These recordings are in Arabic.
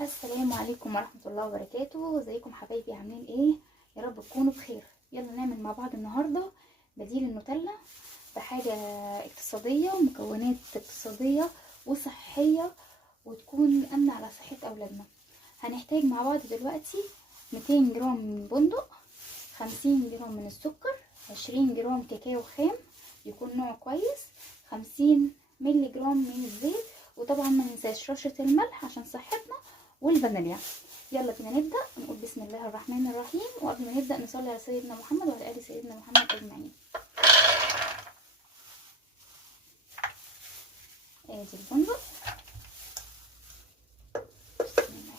السلام عليكم ورحمة الله وبركاته. ازيكم حبايبي؟ عاملين ايه؟ يا رب تكونوا بخير. يلا نعمل مع بعض النهاردة بديل النوتيلا بحاجة اقتصادية ومكونات اقتصادية وصحية وتكون امنة على صحة اولادنا. هنحتاج مع بعض دلوقتي 200 جرام من بندق، 50 جرام من السكر، 20 جرام كاكاو خام يكون نوع كويس، 50 ملي جرام من الزيت، وطبعا ما ننساش رشة الملح عشان صحتنا، والفانيليا. يلا بينا نبدأ. نقول بسم الله الرحمن الرحيم، وقبل ما نبدأ نصلي على سيدنا محمد وعلى آل سيدنا محمد أجمعين. ادي البندق، بسم الله.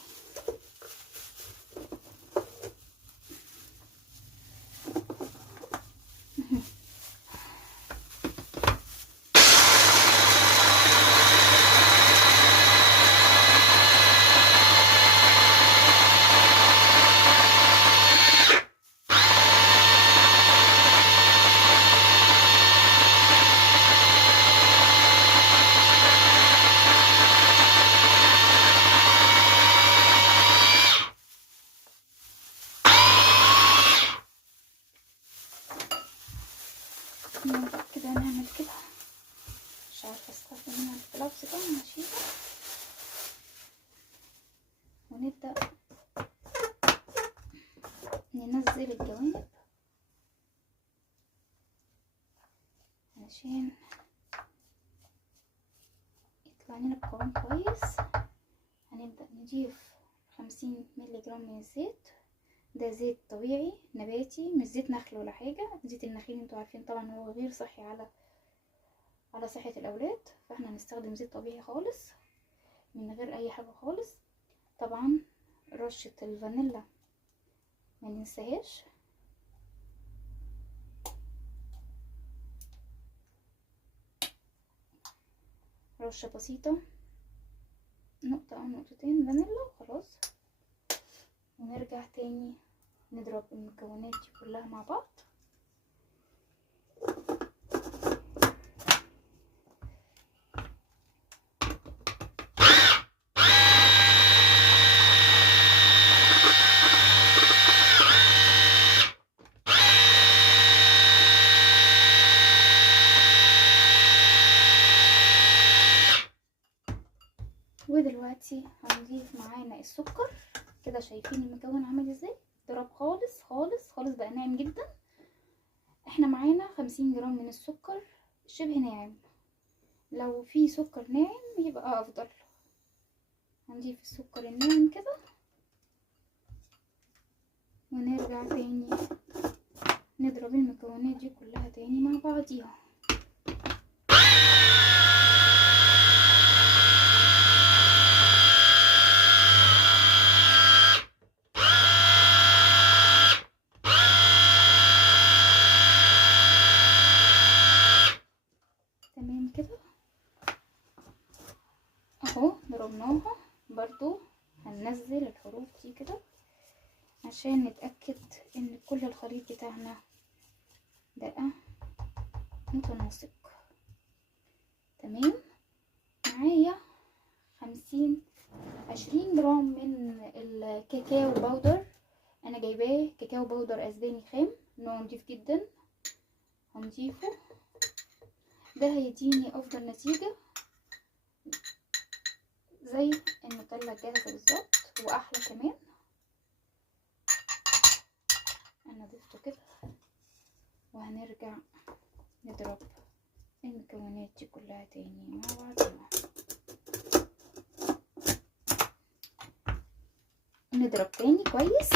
كده نعمل كده، مش عارفه استخدم هنا الجلافز ده، ماشي. ونبدأ ننزل الجوانب عشان يطلع لنا القوام كويس. هنبدأ نضيف 50 ملي جرام من الزيت. ده زيت طبيعي نباتي، مش زيت نخل ولا حاجة. زيت النخيل انتوا عارفين طبعا هو غير صحي على صحة الأولاد، فاحنا هنستخدم زيت طبيعي خالص من غير أي حاجة خالص. طبعا رشة الفانيلا ما ننساهاش، رشة بسيطة، نقطة أو نقطتين فانيلا وخلاص. ونرجع تاني نضرب المكونات دي كلها مع بعض. ودلوقتي هنضيف معانا السكر. كده شايفين المكون عامل ازاي؟ ضرب خالص خالص خالص، بقى ناعم جدا. احنا معانا 50 جرام من السكر شبه ناعم، لو في سكر ناعم يبقى افضل. هنضيف السكر الناعم كده ونرجع تاني نضرب المكونات دي كلها تاني مع بعضيها. تمام كده اهو ضربناها. برضو هننزل الحروف دي كده عشان نتأكد ان كل الخليط بتاعنا بقى متناسق. تمام. معايا 20 جرام من الكاكاو باودر. انا جايباه كاكاو باودر اسباني خام، نوع نضيف جدا. هنضيفه، ده هيديني افضل نتيجة زي النوتيلا الجاهزة بالظبط واحلى كمان. انا ضفته كده وهنرجع نضرب المكونات دي كلها تاني مع بعضنا. نضرب تاني كويس